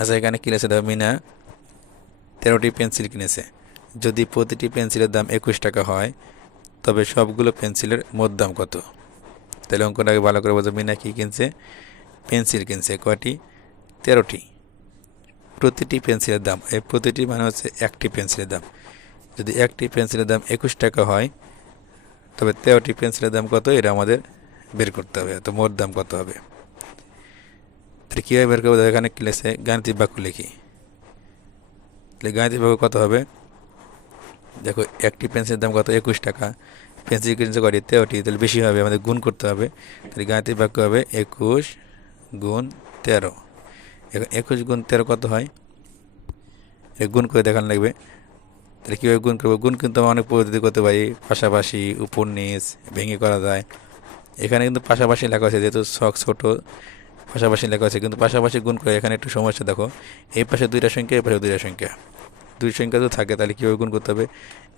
আচ্ছা এখানে কিনেছে দেখো মিনা, তেরোটি পেন্সিল কিনেছে। যদি প্রতিটি পেন্সিলের দাম একুশ টাকা হয়, তবে সবগুলো পেন্সিলের মোট দাম কত? তাহলে অঙ্কটাকে ভালো করে বোঝো, মিনা কী কিনছে? পেন্সিল কিনছে, কয়টি? তেরোটি। প্রতিটি পেন্সিলের দাম, এই প্রতিটি মানে হচ্ছে একটি পেন্সিলের দাম। যদি একটি পেন্সিলের দাম একুশ টাকা হয়, তবে তেরোটি পেন্সিলের দাম কত? এটা আমাদের বের করতে হবে, তো মোট দাম কত হবে? তাহলে কীভাবে বের করব? এখানে কি গাণিতিক বাক্য লিখি। তাহলে গাণিতিক বাক্য কত হবে? দেখো, একটি পেন্সিলের দাম কত? একুশ টাকা। পেন্সিল কিনছে করি তেরোটি। তাহলে বেশি হবে, আমাদের গুণ করতে হবে। তাহলে গাণিতিক বাক্য হবে একুশ গুণ তেরো। এখন একুশ গুণ তেরো কত হয়? গুণ করে দেখানো লাগবে। তাহলে কীভাবে গুণ করব? গুণ কিন্তু আমরা অনেক পদ্ধতি করতে পারি। পাশাপাশি উপর নিচ, ভেঙে করা যায়। এখানে কিন্তু পাশাপাশি লেখা আছে, যেহেতু শখ ছোট পাশাপাশি লেখা আছে, কিন্তু পাশাপাশি গুণ করে এখানে একটু সমস্যা দেখো। এই পাশে দুইটা সংখ্যা, এই পাশে দুইটা সংখ্যা। দুই সংখ্যা তো থাকে, তাহলে কীভাবে গুণ করতে হবে?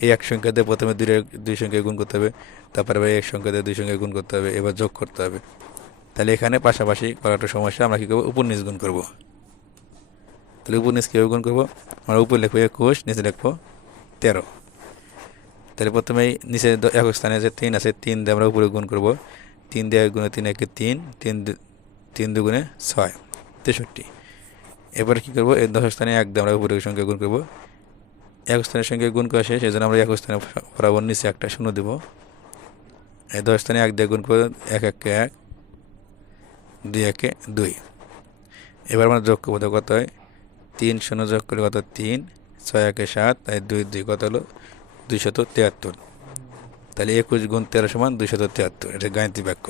এই এক সংখ্যা দিয়ে প্রথমে দুই দুই সংখ্যায় গুণ করতে হবে। তারপরে এবার এক সংখ্যা দিয়ে দুই সংখ্যায় গুণ করতে হবে। এবার যোগ করতে হবে। তাহলে এখানে পাশাপাশি করা একটা সমস্যা আমরা কী করব? উপর গুণ করব। তাহলে উপর কীভাবে গুণ করব? আমরা উপর লিখব একুশ, নিচে লিখব তেরো। তাহলে প্রথমেই নিচে এক স্থানে যে তিন আছে, তিন দিয়ে আমরা উপরে গুণ করব। তিন দিয়ে গুণে তিন, একে তিন। তিন তিন দুগুণে ছয়, তেষট্টি। এবার কী করব? এই দশ স্থানে এক দিয়ে আমরা উপরের সঙ্গে গুণ করব। এক স্থানের সঙ্গে গুণ করা শেষ, এই জন্য আমরা এক স্থানে বরাবর নিচে একটা শূন্য দেবো। এই দশ স্থানে এক দিয়ে গুণ করব, এক, একে এক, দুই, একে, দুই। এবার আমরা যোগ করব কত হয়? তিন শূন্য যোগ করলে কত? তিন, ছয়, একে সাত, তাই দুই দুই কত হলো? দুইশত তিয়াত্তর। তাহলে একুশ গুণ তেরো সমান দুইশত তিয়াত্তর, এটা গাণিতিক বাক্য।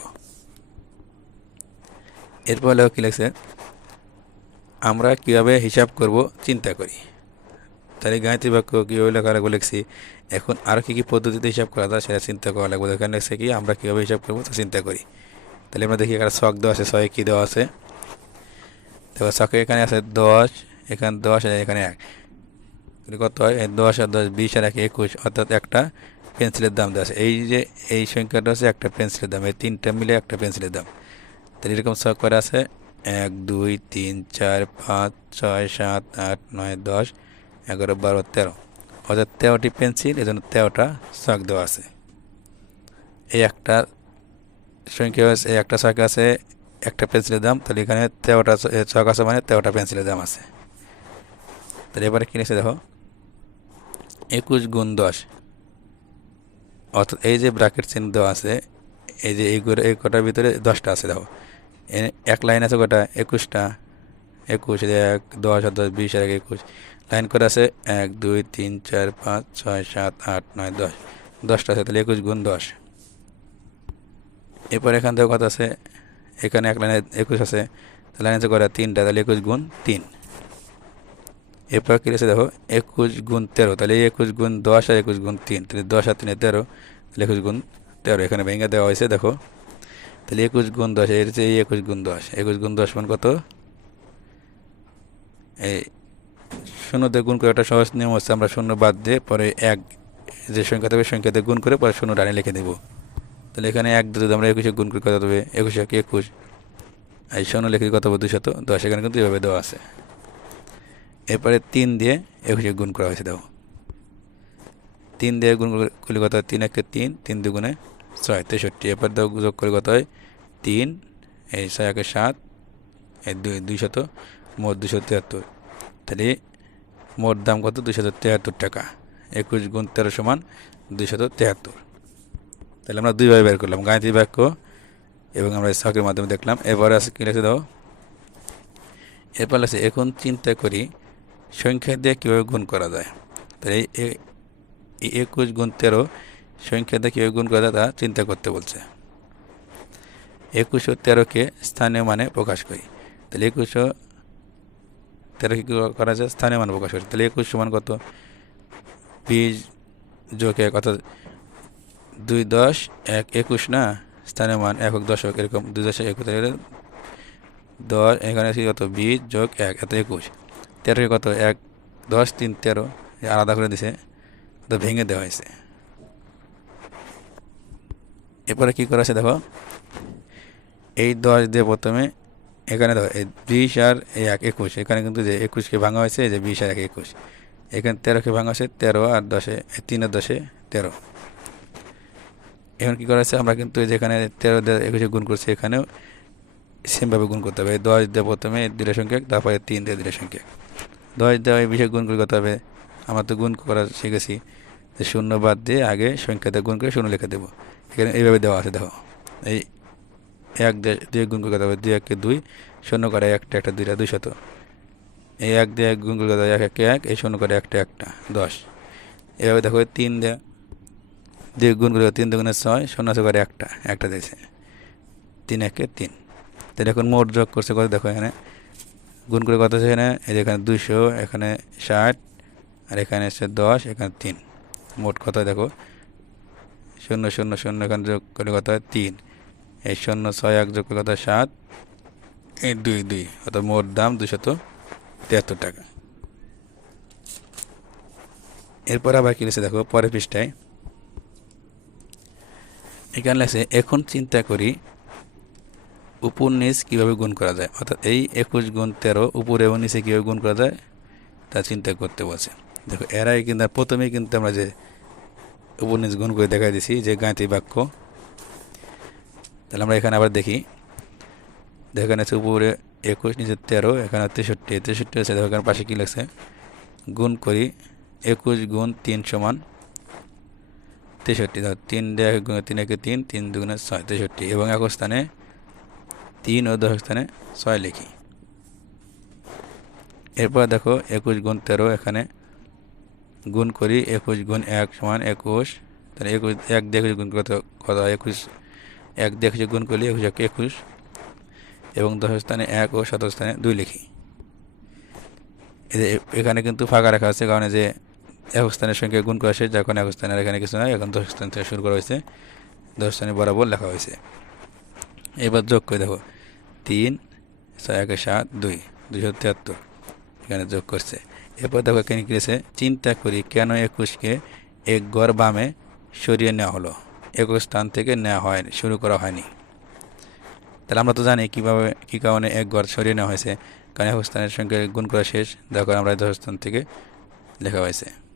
এরপর লেখক কী লেখছে? আমরা কীভাবে হিসাব করব? চিন্তা করি। তাহলে গাণিতিক বাক্য কীভাবে লেখা লাগবে লিখছি। এখন আরও কী কী পদ্ধতিতে হিসাব করা যায় সেটা চিন্তা করা লাগবে। এখানে লিখছে কি, আমরা কীভাবে হিসাব করব তা চিন্তা করি। তাহলে আমরা দেখি এখানে শখ দেওয়া আছে, ছয় কী দেওয়া আছে? তারপর ছকে এখানে আছে দশ, এখানে দশ আর এখানে এক। কত হয়? দশ আর দশ, বিশ আর এক, একুশ। অর্থাৎ একটা পেন্সিলের দাম দেওয়া আছে। এই যে, এই সংখ্যাটা হচ্ছে একটা পেন্সিলের দাম। এই তিনটা মিলে একটা পেন্সিলের দাম। তাহলে এরকম ছক করে আছে। এক, দুই, তিন, চার, পাঁচ, ছয়, সাত, আট, নয়, দশ, এগারো, বারো, তেরো। অর্থাৎ তেরোটি পেন্সিল এই জন্য তেরোটা ছক দেওয়া আছে। এই একটা সংখ্যা এই একটা ছক আছে, একটা পেন্সিলের দাম, তাহলে এখানে তেরোটা ছক আছে মানে তেরোটা পেন্সিলের দাম আছে। তাহলে এবারে কিনেছে দেখো? একুশ গুণ দশ। অর্থাৎ এই যে ব্র্যাকেট চিহ্ন দেওয়া আছে, এই যে এইগুলো এই কটার ভিতরে দশটা আছে দেখো। এক লাইন আছে কটা একুশটা। একুশ এক, দশ দশ, বিশ এক একুশ। লাইন করে আছে এক, দুই, তিন, চার, পাঁচ, ছয়, সাত, আট, নয়, দশ। দশটা আছে, তাহলে একুশ গুণ দশ। এরপর এখান থেকে কত আছে? এখানে এক লাইনে একুশ আছে, তাহলে লাইন আছে কটা তিনটা, তাহলে একুশ গুণ তিন। এরপর কী আছে দেখো? একুশ গুণ তেরো, তাহলে একুশ গুণ দশ আর একুশ গুণ তিন, তাহলে দশ আর তিনে তেরো, তাহলে একুশ গুণ তেরো। এখানে ভেঙে দেওয়া হয়েছে, দেখো। তাহলে একুশ গুণ দশ, এর এই একুশ গুণ দশ। একুশ গুণ দশ মান কত? এই শূন্যতে গুণ করে একটা সহজ নিয়ম হচ্ছে আমরা শূন্য বাদ দিয়ে পরে এক যে সংখ্যা থাকবে সংখ্যাতে গুণ করে পরে শূন্য ডানে লিখে দেবো। তাহলে এখানে এক যদি আমরা একুশে গুণ করে কত হবে একুশ এক, একুশ। এই শূন্য লিখে কত হবে? দুশত দশ এখানে কিন্তু এভাবে দেওয়া আছে। এরপরে তিন দিয়ে একুশে গুণ করা হয়েছে, দেখো। তিন দিয়ে গুণ করে- করলে কত হয়? তিন একে তিন তিন দুগুণে ছয়, তেষট্টি। এরপর যোগ করে কত হয়? তিন, এই ছয় একে সাত, এই দুই, দুইশত, মোট দুশো তিয়াত্তর তাহলে মোট দাম কত? দুশত তিয়াত্তর টাকা। একুশ গুণ তেরো সমান দুইশত তিয়াত্তর তাহলে আমরা দুইভাবে বের করলাম, গাণিতিক বাক্য এবং আমরা শখের মাধ্যমে দেখলাম। এবারে আছে কী লিখে দাও? এরপর আছে, এখন চিন্তা করি সংখ্যা দিয়ে কীভাবে গুণ করা যায়। তাহলে একুশ গুণ তেরো, সংখ্যা দিয়ে কীভাবে গুণ করা যায় তা চিন্তা করতে বলছে। একুশ তেরোকে স্থানীয় মানে প্রকাশ করি। তাহলে একুশ তেরোকে করা যায়? স্থানীয় মানে প্রকাশ করি। তাহলে একুশ সমান কত? বিশ যোগ অর্থাৎ দুই দশ এক একুশ না? স্থানীয় মান একক দশক এরকম দুই দশক একুশ দশ, এখানে কত? বিশ যোগ এক, এত একুশ। তেরোকে কত? এক, দশ, তিন, তেরো। আলাদা করে দিছে। তো ভেঙে দেওয়া হয়েছে। এরপরে কী করা আছে দেখো? এই দশ দিয়ে প্রথমে এখানে দেখো, এই বিশ আর এক একুশ। এখানে কিন্তু যে একুশকে ভাঙা হয়েছে যে বিশ আর এক একুশ। এখানে তেরোকে ভাঙা হয়েছে, তেরো আর দশে তিন আর দশে তেরো। এখন কী করা হয়েছে, আমরা কিন্তু যেখানে তেরো দিয়ে একুশে গুণ করছি, এখানেও সেমভাবে গুণ করতে হবে। দশ দিয়ে প্রথমে দিলে সংখ্যা তারপরে তিন দিয়ে দিলে সংখ্যা দশ দেওয়া এই বিশে গুণ করে করতে হবে। আমরা তো গুণ করা শিখেছি যে শূন্য বাদ দিয়ে আগে সংখ্যাতে গুণ করে শূন্য লিখে দেবো। এখানে এইভাবে দেওয়া আছে, দেখো। এই এক দিয়ে গুণ করে হবে দুই একে দুই, শূন্য করে একটা একটা দুইটা, দুই শত। এই এক দিয়ে এক গুণ করে হবে এক একে এক, এই শূন্য করে একটা একটা, দশ। এভাবে দেখো, তিন দিয়ে দুই গুণ করে, তিন দুগুণে ছয়, শূন্য করে একটা একটা দিয়েছে। তিন একে তিন। তাহলে এখন মোট যোগ করছে কত? দেখো এখানে। গুণ করে কত আছে এখানে? এই এখানে দুশো এখানে ষাট, আর এখানে হচ্ছে দশ, এখানে তিন। মোট কত দেখো? শূন্য শূন্য শূন্য, এখানে যোগ করে কত হয়? তিন। এই শূন্য ছয় এক যোগ কত? সাত। এই দুই দুই, অর্থাৎ মোট দাম দুশত তিয়াত্তর টাকা। এরপর আবার কী লিখছে দেখো, পরের পৃষ্ঠায়। এখানে লেখছে, এখন চিন্তা করি উপর নিচ কীভাবে গুণ করা যায়। অর্থাৎ এই একুশ গুণ তেরো উপরে এবং নিচে কীভাবে গুণ করা যায়, তা চিন্তা করতে বলছে। দেখো এরাই কিন্তু, প্রথমেই কিন্তু আমরা যে উপর নিচ গুণ করে দেখা দিছি যে গাঁতি বাক্য তাহলে আমরা এখানে আবার দেখি। দেখো এখানে আছে উপরে একুশ, নিচে তেরো, এখানে তেষট্টি তেষট্টি আছে দেখো এখানে পাশে কী লাগছে গুণ করি, একুশ গুণ তিন সমান তেষট্টি। ধর তিন গুণে তিন, একে তিন তিন দুগুণে ছয়, তেষট্টি। এবং এক স্থানে তিন ও দশ স্থানে ছয় লিখি। এরপর দেখো একুশ গুণ তেরো, এখানে গুণ করি, একুশ গুণ এক সমান একুশ। তাহলে একুশ, এক একুশ গুণ কত কত একুশ এক একুশে গুণ করলে একুশ এক একুশ এবং দশ স্থানে এক ও শত স্থানে দুই লিখি। এখানে কিন্তু ফাঁকা রাখা আছে, কারণে যে এক স্থানের সঙ্গে গুণ করা শেষ, যখন এক স্থানের এখানে কিছু নয় এখন দশ স্থান থেকে শুরু করা হয়েছে। দশ স্থানে বরাবর লেখা হয়েছে। এবার যোগ করে দেখো, তিন, ছয়, একে, সাত, দুই দুশো তিয়াত্তর। এখানে যোগ করছে। এরপর দেখো এখানে কী চিন্তা করি কেন একুশকে এক গড় বামে সরিয়ে নেওয়া হলো? একুশ স্থান থেকে নেওয়া হয়, শুরু করা হয়নি। তাহলে আমরা তো জানি কীভাবে, কী কারণে এক ঘর সরিয়ে নেওয়া হয়েছে। কারণ এক স্থানের সঙ্গে গুণ করা শেষ। দেখো আমরা দশ স্থান থেকে লেখা হয়েছে।